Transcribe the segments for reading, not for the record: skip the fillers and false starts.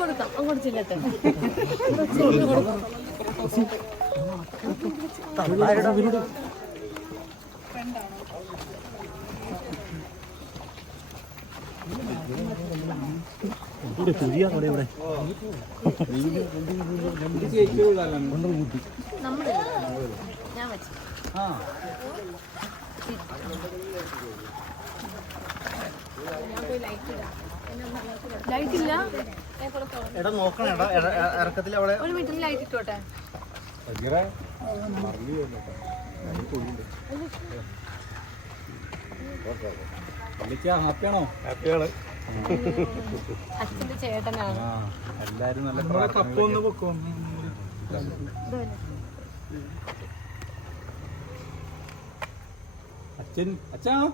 കൊടുക്കാം അങ്ങോട്ട് ചെല്ലട്ടെ. ഞാൻ വെച്ചു ലൈറ്റ് ഇല്ല. ഒരു മിനിറ്റ് ലൈറ്റ് ഇട്ടോട്ടെ. അച്ഛന്റെ ചേട്ടനാണ്. എല്ലാരും നല്ല കപ്പൊന്ന് പൊക്കും. അച്ഛനാണ്.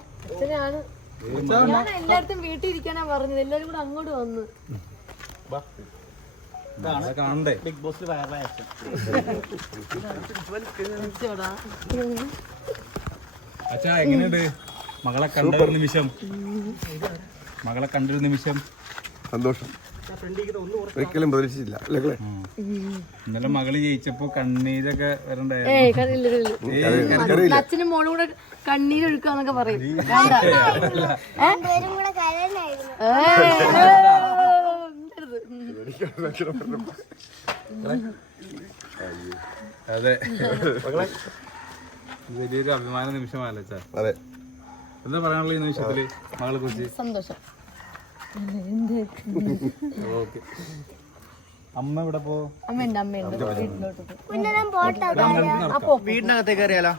ഞാൻ എല്ലായിടത്തും വീട്ടിൽ ഇരിക്കാനാ പറഞ്ഞത്. എല്ലാരും കൂടെ അങ്ങോട്ട് വന്നു. കാണണ്ടേ ബിഗ് ബോസിൽ വയറായ അച്ഛൻ. അച്ഛാ എങ്ങനെയുണ്ട് മകളെ കണ്ടൊരു നിമിഷം? മകളെ കണ്ടൊരു നിമിഷം സന്തോഷം. ഒരിക്കലും പ്രതീക്ഷിച്ചില്ല. ഇന്നലെ മകള് ജയിച്ചപ്പോ കണ്ണീരൊക്കെ വരണ്ടേ? അച്ഛനും മോളും കൂടെ കണ്ണീരൊഴുക്കാന്നൊക്കെ പറയും. അതെ, വലിയൊരു അഭിമാന നിമിഷമല്ലേ അച്ഛാ? അതെ. എന്താ പറയാനുള്ള ഈ നിമിഷത്തില് മകളെ കുറിച്ച്? സന്തോഷം. ഓക്കെ. അമ്മ ഇവിടെ പോ. അമ്മയുണ്ട്, അമ്മയുണ്ട്. വീട്ടിലോട്ട് വീടിനകത്തേക്ക് അറിയാലോ.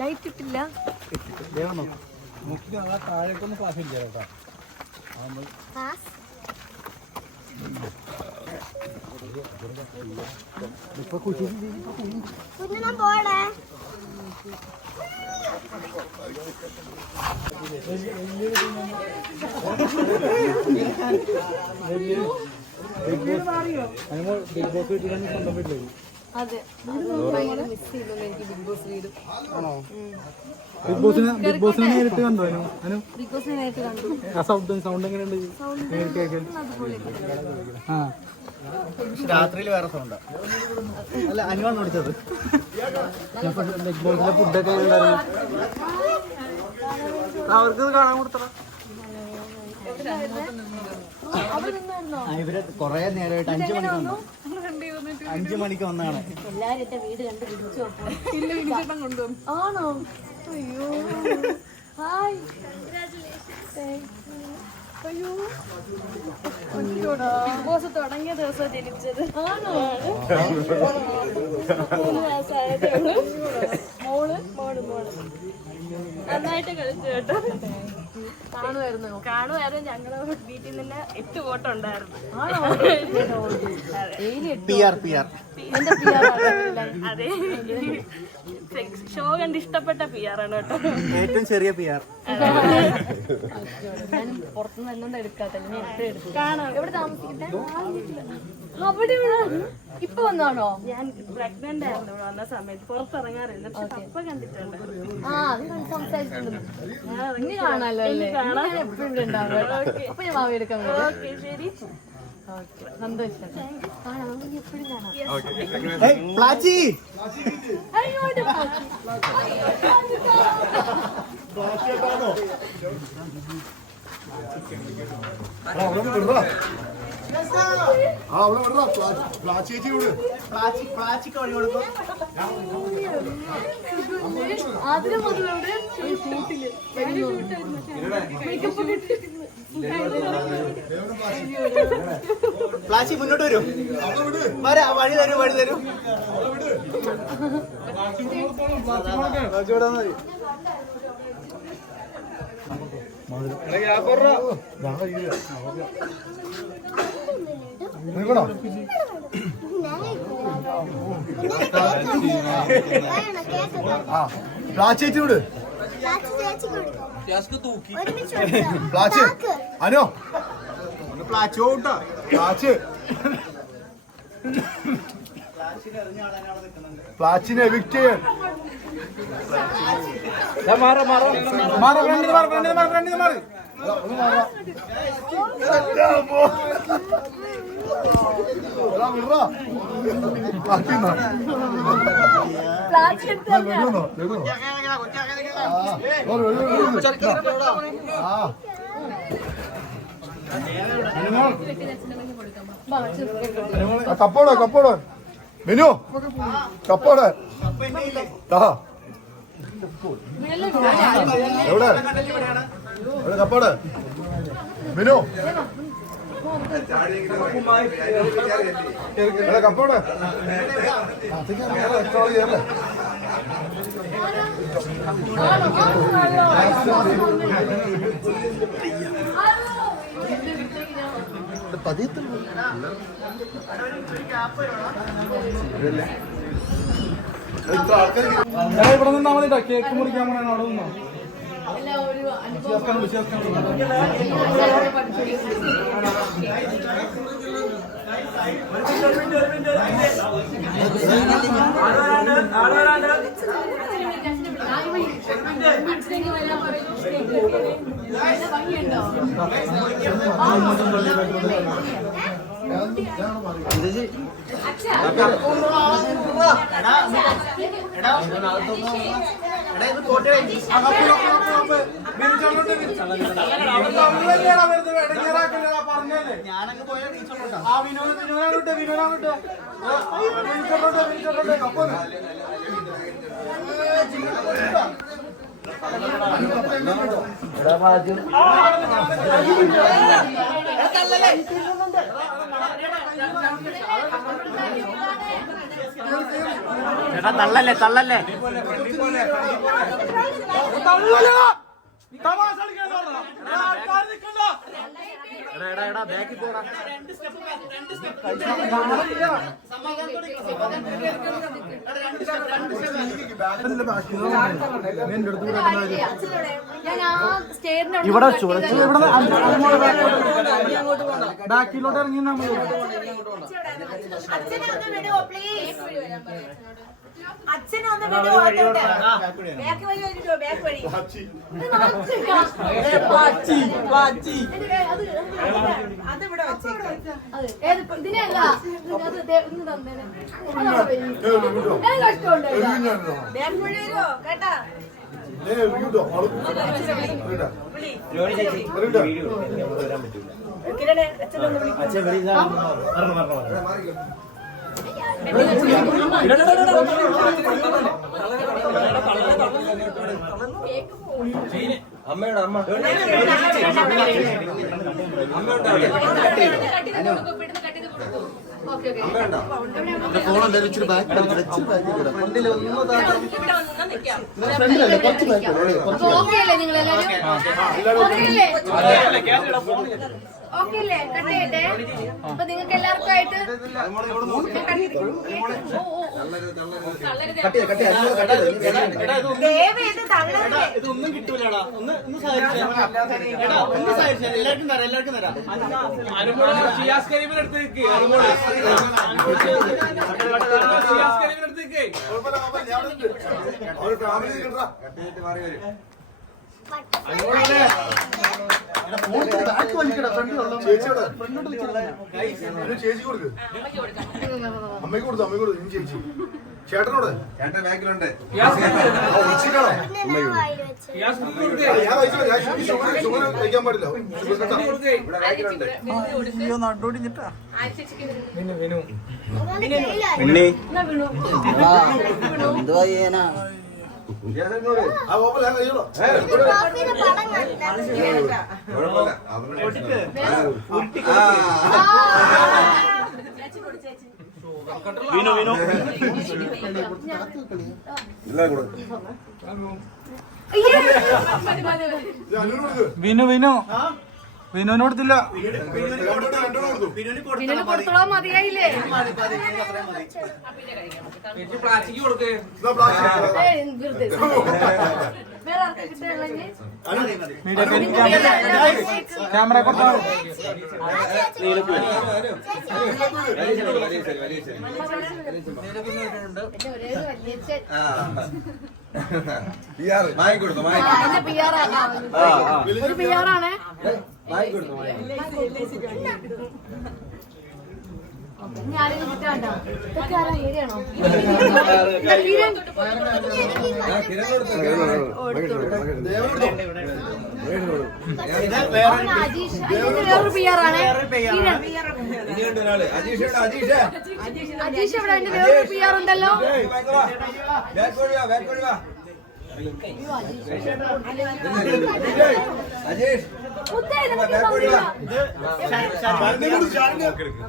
ലൈറ്റ് ഇട്ടില്ല. താഴേക്കൊന്നും ക്ലാസ് ഇല്ല കേട്ടോ. ബിഗ് ബോസ് വീട്ടിലാണ് സ്വന്തം വീട്ടിലേക്ക്. അതെ, ഭയങ്കര മിസ് ചെയ്യുന്നു എനിക്ക് ബിഗ് ബോസ് വീട്. ബിഗ് ബോസിനെ നേരിട്ട് കണ്ടോ? ബിഗ് ബോസിനെ നേരിട്ട് കണ്ടു. സൗണ്ട് എങ്ങനെയുണ്ട്? രാത്രിയിൽ വേറെ സൗണ്ടാ. അല്ല, അനുവാണ് വിളിച്ചത്. ബിഗ് ബോസിലെ ഫുഡൊക്കെ ഉണ്ടായിരുന്നു. അവർക്ക് കാണാൻ കൊടുത്തടാ. ഇവര് കൊറേ നേരമായിട്ട് 5 മണിക്ക് വന്നാണ്. എല്ലാരും എന്റെ വീട് കണ്ട് വിളിച്ചു. ആണോ? അയ്യോ, ഹായ്. അയ്യോ, ബിഗ് ബോസ് തുടങ്ങിയ ദിവസം ജനിച്ചത്. ആണോ? മോള് നന്നായിട്ട് കളിച്ചു കേട്ടോ. കാണുമായിരുന്നു. ഞങ്ങളെ വീട്ടിൽ നിന്ന് 8 വോട്ട് ഉണ്ടായിരുന്നു. അതെ, ഷോ കണ്ട് ഇഷ്ടപ്പെട്ട PR ആണ് കേട്ടോ. ഏറ്റവും ചെറിയ PR. ഞാൻ പുറത്തുനിന്ന് എല്ലാം എടുക്കാത്തല്ല, ഞാൻ എപ്പോഴും എടുക്കും. കാണാം. എവിടെ താമസിക്കട്ടെ? അവിടെ ഇപ്പൊ വന്നാണോ? ഞാൻ പ്രഗ്നന്റ് ആയിരുന്നു ഇവിടെ വന്ന സമയത്ത്. പുറത്തിറങ്ങാറില്ല, പക്ഷെ പപ്പ കണ്ടിട്ടുണ്ട്. സംസാരിച്ചിട്ടുണ്ട്. ഇനി കാണാലോ അല്ലേ? ഞാൻ എപ്പോഴും ഉണ്ടാവും. അപ്പൊ ഞാൻ മാവി എടുക്കാൻ വരും. ഓക്കെ, ശരി. സന്തോഷം. കാണാം, നമുക്ക് എപ്പോഴും കാണാം. അതിന് മുതലുണ്ട് ഷൂട്ടില് പ്ലാച്ചി മുന്നോട്ട് വരും. വഴി തരൂ. പ്ലാച്ചേച്ചിയോട് അനു പ്ലാച്ച് പ്ലാച്ചിനെ എവിക്റ്റ് ചെയ്യാൻ കപ്പോടെ കപ്പോടെ മെനു കപ്പോടെ എവിടെ എവിടെ കപ്പോടെ മെനു കപ്പോടെ ഇവിടെ നിന്നാ മതി കേക്ക് മുറിക്കാൻ പോണേ അവിടെ നിന്നോ ഞാനങ്ങ് പോയാൽ തള്ളല്ലേ തള്ളല്ലേ ബാക്കിൽ പോടാ ഇവിടെ ബാക്കിലോട്ട് ഇറങ്ങി നമ്മൾ അച്ഛനൊന്ന് വിടുവോ ബാക്ക് വഴി വഴിട്ടോ ബാക്ക് വഴി അത് ഇവിടെ ബാക്ക് വഴി വരുമോ കേട്ടാ അമ്മയുടെ അമ്മ ഫോണെന്തായാലും ബാക്ക് ഓക്കെ അല്ലേ കട്ട് ചെയ്യട്ടെ അപ്പൊ നിങ്ങൾക്ക് എല്ലാവർക്കും ആയിട്ട് ഇതൊന്നും കിട്ടൂലടാ ഒന്ന് എല്ലാവർക്കും തരാം എല്ലാവർക്കും തരാം ഷിയാസ് കരീമിന്റെ അടുത്തേക്ക് ചേച്ചി കൊടുക്ക് അമ്മയ്ക്ക് കൊടുത്തു അമ്മയ്ക്ക് കൊടുത്തു ചേച്ചി ചേട്ടനോട് ചേട്ടൻ ബാക്കിലുണ്ട് ഷുഗർ കഴിക്കാൻ പാടില്ല നട്ടോടിഞ്ഞിട്ടാ എന്തുവാ ചെയ്യാനാ വിനു വിനു വിനുവിന് കൊടുത്തില്ല കൊടുത്തോളാം മതിയായില്ലേ വേറെ ആർക്കും കിട്ടാനുള്ളെങ്കിൽ ക്യാമറ കൊടുത്താൽ എന്റെ PR ഒരു PR ആണ്. ഇനി ആരെങ്കിലും കിട്ടാണ്ടോ? ഇതൊക്കെ ആരാ ഏരിയാണോ? അജീഷ് വേറൊരു PR ആണ്. അജീഷ് ഇവിടെ എന്റെ വേറൊരു PR ഉണ്ടല്ലോ.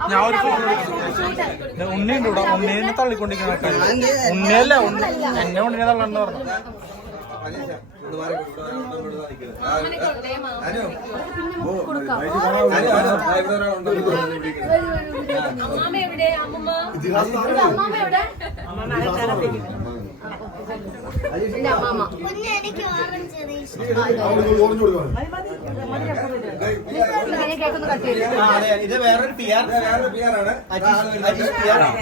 ഞാൻ ഒരു ഉണ്ണിയുണ്ട് ഇവിടെ. ഉണ്ണീനെ തള്ളിക്കൊണ്ടിരിക്കുന്ന ആൾക്കാർ. ഉണ്ണിയല്ല എന്നെ ഉണ്ണിനെ തള്ളണ്ടെന്ന് പറഞ്ഞു. അമ്മാമ എവിടെ? അമ്മമ്മ എവിടെ? എന്റെ അമ്മാമ കേക്കൊന്ന് കട്ട് ചെയ്തു. ഇത് വേറൊരു PR ആണ്. അയ്യോ എന്റെ വലിയ PR ആണ്.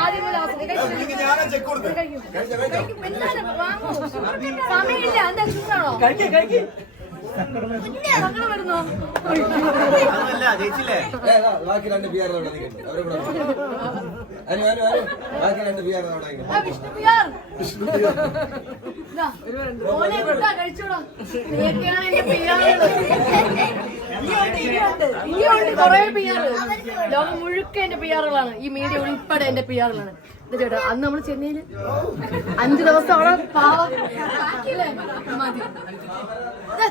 ആദ്യം സമയമില്ല. എന്താ ചൂടാണോ? അങ്ങനെ വരുന്നോ? അതല്ല ചേച്ചില്ലേ ബാക്കി 2 PR വിഷ്ണു PR ഓനെ കൂട്ടാ കഴിച്ചോളൂ. നീയൊക്കെയാണ് എന്റെ PR. ഇനിയുണ്ട് കുറെ PR. ലോകം മുഴുക്ക എന്റെ PR-കളാണ്. ഈ മീഡിയ ഉൾപ്പെടെ എന്റെ PR-കളാണ്. ചേട്ടാ അന്ന് നമ്മൾ ചെന്നൈയില് 5 ദിവസം അവിടെ പാവം മതി.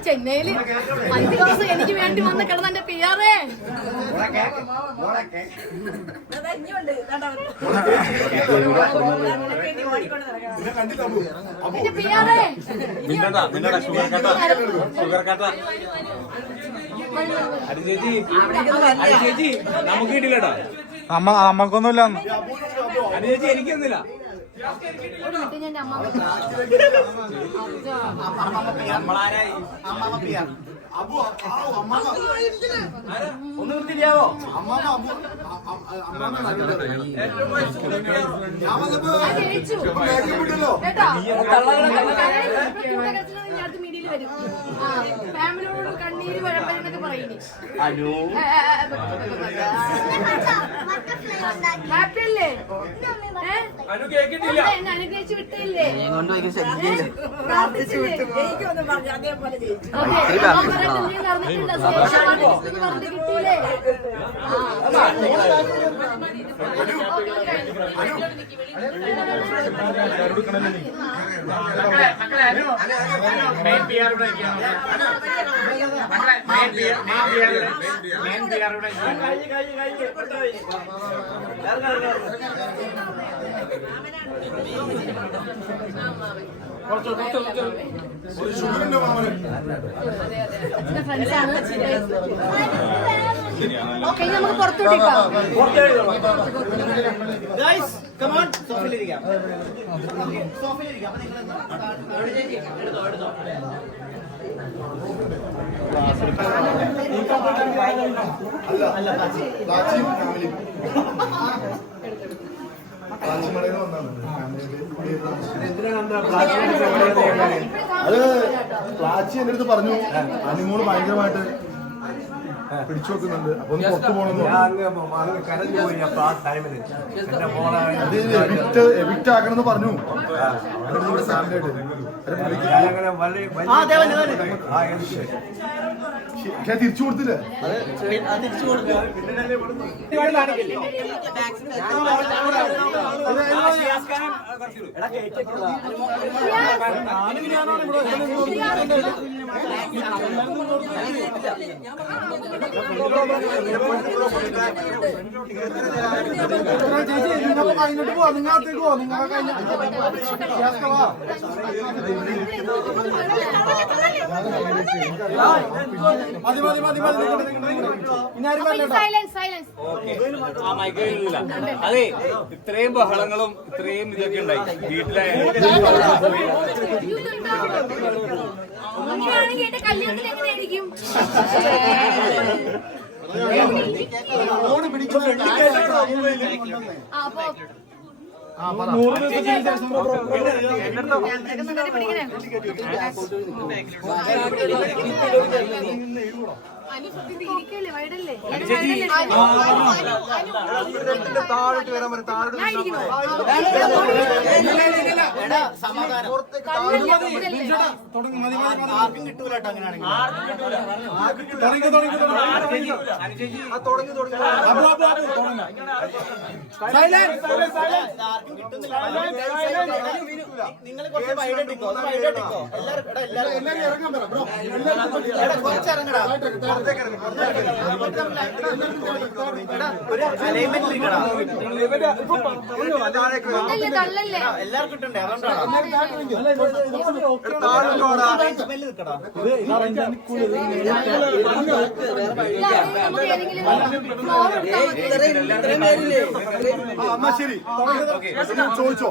ചെന്നൈയില് 5 ദിവസം എനിക്ക് വേണ്ടി വന്ന് കിടന്ന എന്റെ PR-ഏ. എന്റെ PR-ഏ നമുക്ക് കിട്ടില്ലടാ. നമ്മക്കൊന്നുമില്ല. ചേച്ചി എനിക്കൊന്നുമില്ല. ഒന്ന് നിർത്തിയാവോ മീഡിയയിൽ വരും. ഫാമിലിയോട് കണ്ണീര് വഴപ്പനൊക്കെ പറയുന്നു. ഹാപ്പി അല്ലേ? എന്നെ അനുഗ്രഹിച്ച് വിട്ടില്ലേ? കിട്ടിയില്ലേ? ഫ്രണ്ട്സാണ്. ഓക്കെ നമുക്ക് പുറത്തോട്ടേക്കാം. അത് പ്ലാച്ചി എന്റെ അടുത്ത് പറഞ്ഞു ഹണിമൂൺ ഭയങ്കരമായിട്ട് പിടിച്ചു വെക്കുന്നുണ്ട്. അപ്പൊ ഒന്ന് പുറത്തു പോകണമെന്ന് എവിക്റ്റ് ആക്കണമെന്ന് പറഞ്ഞു. പക്ഷെ തിരിച്ചു കൊടുത്തില്ലേ? കഴിഞ്ഞിട്ട് പോവാ, നിങ്ങളത്തേക്ക് പോവാ, നിങ്ങളെ കഴിഞ്ഞ മതി മതി മതി മതി ഞാനും അതെ, ഇത്രയും ബഹളങ്ങളും ഇത്രയും ഇതൊക്കെ ഉണ്ടായി വീട്ടിലായാലും. അങ്ങനെയാണെങ്കിൽ എന്റെ കല്യാണത്തിൽ എങ്ങനെയായിരിക്കും? അപ്പൊ 100 ദിവസത്തിന് ശേഷം ഇരിക്കല്ലേ വൈഡല്ലേ താഴോട്ട് വരാൻ പറയും, താഴോട്ട് തുടങ്ങി മതി മതി മതി ആർക്കും കിട്ടൂല കേട്ടോ. അങ്ങനെയാണെങ്കിൽ തുടങ്ങി തുടങ്ങി തുടങ്ങി നിങ്ങൾ കുറച്ച് വൈഡ് ഇട്ടിക്കോ, വൈഡ് ഇട്ടിക്കോ. എല്ലാവരും ഇറങ്ങാൻ പറ ബ്രോ, എല്ലാവരും കുറച്ച് ഇറങ്ങടാ. എല്ലാവർക്കും കിട്ടണ്ടേ, എന്നാ ശരി ചോദിച്ചോ.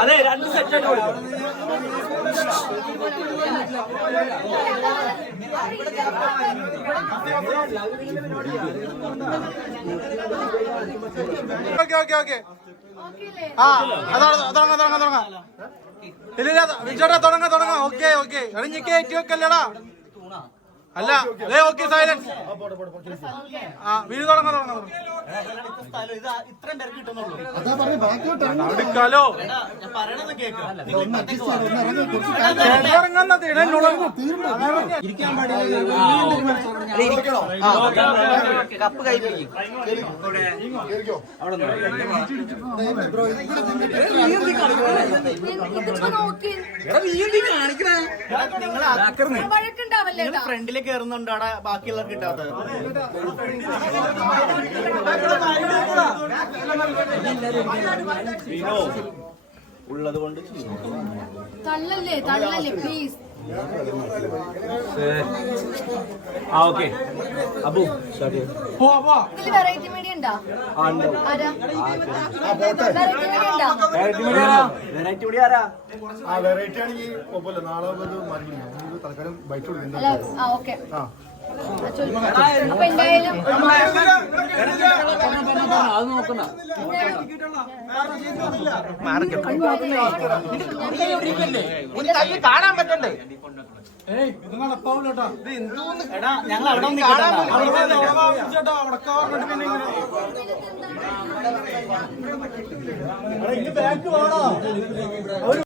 അതെ, 2 സെറ്റായിട്ട് കൊടുക്കും. ഓക്കെ ഓക്കെ ഓക്കെ ആ തുടങ്ങാം തുടങ്ങാം തുടങ്ങാം. ഇല്ല വിജോട്ടാ തുടങ്ങാം തുടങ്ങാം. ഓക്കെ ഓക്കെ എളിഞ്ഞ് കയറ്റി വെക്കല്ലടാ. അല്ല ഓക്കെ സൈലൻസ്. ആ വീട് തുടങ്ങാം തുടങ്ങാം തുടങ്ങാം. ഇത്രയും പേർക്ക് കിട്ടുന്നുള്ളൂ. എടുക്കാലോ ഇരിക്കാൻ പാടില്ല. കപ്പ് കൈപ്പിക്കും. വഴക്കുണ്ടാവല്ലേ ഫ്രണ്ടിൽ കയറുന്നുണ്ട് അവിടെ ബാക്കിയുള്ളവർക്ക് കിട്ടാത്തത്. ഉള്ളത് കൊണ്ട് തള്ളല്ലേ തള്ളല്ലേ പ്ലീസ്. ഓക്കെ അബു ഇതില് വെറൈറ്റി മീഡിയ ഉണ്ടോ? ആരാ വെറൈറ്റി മീഡിയ ഉണ്ടോ? വെറൈറ്റി കൂടി ആരാ? ആ വെറൈറ്റി ആണെങ്കിൽ കുഴപ്പമില്ല, നാളെ മറിയില്ല, തൽക്കാലം ബൈറ്റ് കൊടുക്കുന്നത്. അല്ല ആ ഓക്കെ അപ്പൊ എന്തായാലും അത് നോക്കുന്ന കാണാൻ പറ്റണ്ടേ? ഇത് നടപ്പാവൂലട്ടാ. എടാ ഞങ്ങൾ അവിടെ ബാക്ക് വേണോ?